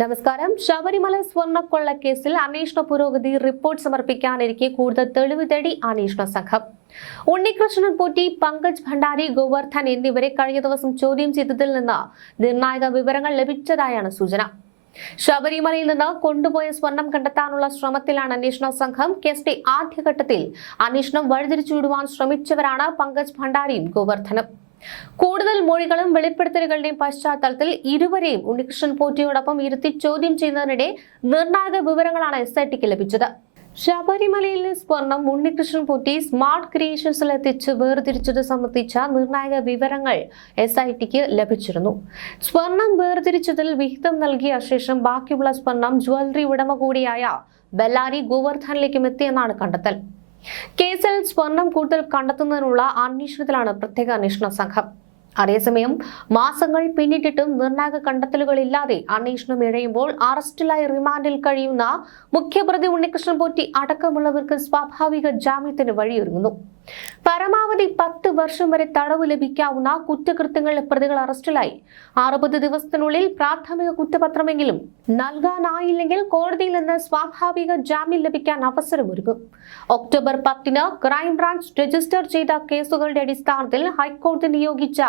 നമസ്കാരം. ശബരിമല സ്വർണ്ണക്കൊള്ള കേസിൽ അന്വേഷണ പുരോഗതി റിപ്പോർട്ട് സമർപ്പിക്കാനിരിക്കെ കൂടുതൽ തെളിവ് തേടി അന്വേഷണ സംഘം. ഉണ്ണികൃഷ്ണൻ പോറ്റി, പങ്കജ് ഭണ്ഡാരി, ഗോവർദ്ധൻ എന്നിവരെ കഴിഞ്ഞ ദിവസം ചോദ്യം ചെയ്തതിൽ നിന്ന് നിർണായക വിവരങ്ങൾ ലഭിച്ചതായാണ് സൂചന. ശബരിമലയിൽ നിന്ന് കൊണ്ടുപോയ സ്വർണം കണ്ടെത്താനുള്ള ശ്രമത്തിലാണ് അന്വേഷണ സംഘം. കേസിന്റെ ആദ്യഘട്ടത്തിൽ അന്വേഷണം വഴിതിരിച്ചുവിടുവാൻ ശ്രമിച്ചവരാണ് പങ്കജ് ഭണ്ഡാരിയും ഗോവർദ്ധനും. കൂടുതൽ മൊഴികളും വെളിപ്പെടുത്തലുകളുടെയും പശ്ചാത്തലത്തിൽ ഇരുവരെയും ഉണ്ണികൃഷ്ണൻ പോറ്റിയോടൊപ്പം ഇരുത്തി ചോദ്യം ചെയ്യുന്നതിനിടെ നിർണായക വിവരങ്ങളാണ് SITക്ക് ലഭിച്ചത്. ശബരിമലയിലെ സ്വർണം ഉണ്ണികൃഷ്ണൻ പോറ്റി സ്മാർട്ട് ക്രിയേഷൻസിൽ എത്തിച്ച് വേർതിരിച്ചത് സംബന്ധിച്ച നിർണായക വിവരങ്ങൾ SITക്ക് ലഭിച്ചിരുന്നു. സ്വർണം വേർതിരിച്ചതിൽ വിഹിതം നൽകിയ ശേഷം ബാക്കിയുള്ള സ്വർണം ജ്വല്ലറി ഉടമ കൂടിയായ ബെല്ലാരി ഗോവർദ്ധനിലേക്കും എത്തിയെന്നാണ് കണ്ടെത്തൽ. കേസിൽ സ്വർണം കൂടുതൽ കണ്ടെത്തുന്നതിനുള്ള അന്വേഷണത്തിലാണ് പ്രത്യേക അന്വേഷണ സംഘം. അതേസമയം മാസങ്ങൾ പിന്നിട്ടിട്ടും നിർണായക കണ്ടെത്തലുകളില്ലാതെ അന്വേഷണം ഇഴയുമ്പോൾ അറസ്റ്റിലായി റിമാൻഡിൽ കഴിയുന്ന മുഖ്യപ്രതി ഉണ്ണികൃഷ്ണൻ പോറ്റി അടക്കമുള്ളവർക്ക് സ്വാഭാവിക ജാമ്യത്തിന് വഴിയൊരുങ്ങുന്നു. പരമാവധി 10 വർഷം വരെ തടവ് ലഭിക്കാവുന്ന കുറ്റകൃത്യങ്ങളിലെ പ്രതികൾ അറസ്റ്റിലായി 60 ദിവസത്തിനുള്ളിൽ പ്രാഥമിക കുറ്റപത്രമെങ്കിലും നൽകാനായില്ലെങ്കിൽ കോടതിയിൽ നിന്ന് സ്വാഭാവിക ജാമ്യം ലഭിക്കാൻ അവസരമൊരുക്കും. ഒക്ടോബർ 10-ന് ക്രൈംബ്രാഞ്ച് രജിസ്റ്റർ ചെയ്ത കേസുകളുടെ അടിസ്ഥാനത്തിൽ ഹൈക്കോടതി നിയോഗിച്ച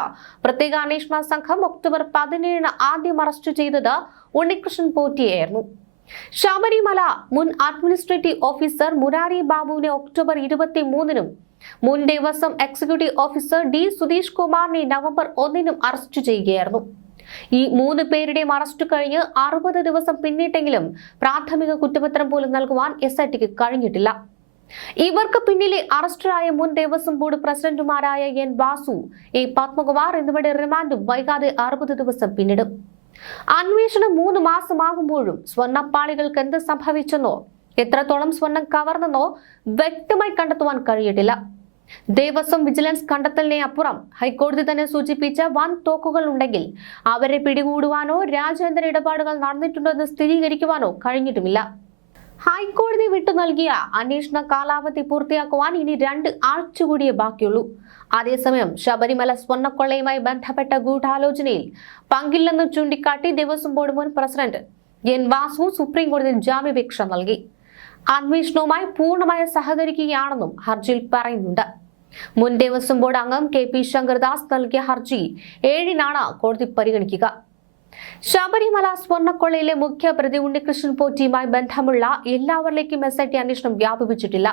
പ്രത്യേക അന്വേഷണ സംഘം ഒക്ടോബർ 17-ന് ആദ്യം അറസ്റ്റ് ചെയ്തത് ഉണ്ണികൃഷ്ണൻ പോറ്റിയെയായിരുന്നു. ശബരിമല മുൻ അഡ്മിനിസ്ട്രേറ്റീവ് ഓഫീസർ മുരാരി ബാബുവിനെ ഒക്ടോബർ 23-നും മുൻ Devaswom executive officer D Sudheesh കുമാറിനെ നവംബർ 1-നും അറസ്റ്റ് ചെയ്യുകയായിരുന്നു. ഈ 3 പേരുടെയും അറസ്റ്റ് കഴിഞ്ഞ് 60 ദിവസം പിന്നിട്ടെങ്കിലും പ്രാഥമിക കുറ്റപത്രം പോലും നൽകുവാൻ SITക്ക് കഴിഞ്ഞിട്ടില്ല. ഇവർക്ക് പിന്നിലെ അറസ്റ്റിലായ മുൻ ദേവസ്വം ബോർഡ് പ്രസിഡന്റുമാരായ N വാസു, A പത്മകുമാർ എന്നിവരുടെ റിമാൻഡും വൈകാതെ 60 ദിവസം പിന്നിടും. അന്വേഷണം 3 മാസമാകുമ്പോഴും സ്വർണ്ണപ്പാളികൾക്ക് എന്ത് സംഭവിച്ചെന്നോ എത്രത്തോളം സ്വർണം കവർന്നെന്നോ വ്യക്തമായി കണ്ടെത്തുവാൻ കഴിയിട്ടില്ല. ദേവസ്വം വിജിലൻസ് കണ്ടെത്തലിനെ അപ്പുറം ഹൈക്കോടതി തന്നെ സൂചിപ്പിച്ച വൻ തോക്കുകൾ ഉണ്ടെങ്കിൽ അവരെ പിടികൂടുവാനോ രാജ്യാന്തര ഇടപാടുകൾ നടന്നിട്ടുണ്ടോ എന്ന് സ്ഥിരീകരിക്കുവാനോ കഴിഞ്ഞിട്ടുമില്ല. ഹൈക്കോടതി വിട്ടു നൽകിയ അന്വേഷണ കാലാവധി പൂർത്തിയാക്കുവാൻ ഇനി 2 ആഴ്ച കൂടിയേ ബാക്കിയുള്ളൂ. അതേസമയം ശബരിമല സ്വർണ്ണക്കൊള്ളയുമായി ബന്ധപ്പെട്ട ഗൂഢാലോചനയിൽ പങ്കില്ലെന്ന് ചൂണ്ടിക്കാട്ടി ദേവസ്വം ബോർഡ് മുൻ പ്രസിഡന്റ് N വാസു സുപ്രീം കോടതിയിൽ ജാമ്യാപേക്ഷ നൽകി. അന്വേഷണവുമായി പൂർണ്ണമായി സഹകരിക്കുകയാണെന്നും ഹർജിയിൽ പറയുന്നുണ്ട്. മുൻ ദേവസ്വം ബോർഡ് അംഗം KP ശങ്കർദാസ് നൽകിയ ഹർജി 7-നാണ് കോടതി പരിഗണിക്കുക. ശബരിമല സ്വർണ്ണക്കൊള്ളയിലെ മുഖ്യ പ്രതി ഉണ്ണികൃഷ്ണൻ പോറ്റിയുമായി ബന്ധമുള്ള എല്ലാവരിലേക്കും SIT അന്വേഷണം വ്യാപിപ്പിച്ചിട്ടില്ല.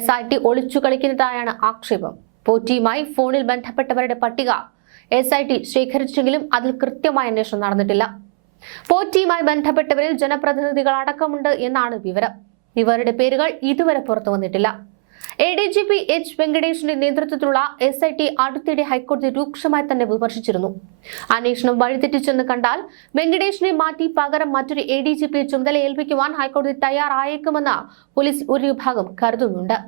SIT ഒളിച്ചു കളിക്കുന്നതായാണ് ആക്ഷേപം. പോറ്റിയുമായി ഫോണിൽ ബന്ധപ്പെട്ടവരുടെ പട്ടിക SIT ശേഖരിച്ചെങ്കിലും അതിൽ കൃത്യമായ അന്വേഷണം നടന്നിട്ടില്ല. പോറ്റിയുമായി ബന്ധപ്പെട്ടവരിൽ ജനപ്രതിനിധികൾ അടക്കമുണ്ട് എന്നാണ് വിവരം. ഇവരുടെ പേരുകൾ ഇതുവരെ പുറത്തു വന്നിട്ടില്ല. ADGP H വെങ്കടേഷിന്റെ നേതൃത്വത്തിലുള്ള SIT അടുത്തിടെ ഹൈക്കോടതി രൂക്ഷമായി തന്നെ വിമർശിച്ചിരുന്നു. അന്വേഷണം വഴിതെറ്റിച്ചെന്ന് കണ്ടാൽ വെങ്കടേഷിനെ മാറ്റി പകരം മറ്റൊരു ADGP ചുമതല ഏൽപ്പിക്കുവാൻ ഹൈക്കോടതി തയ്യാറായേക്കുമെന്ന് പോലീസ് ഒരു വിഭാഗം കരുതുന്നുണ്ട്.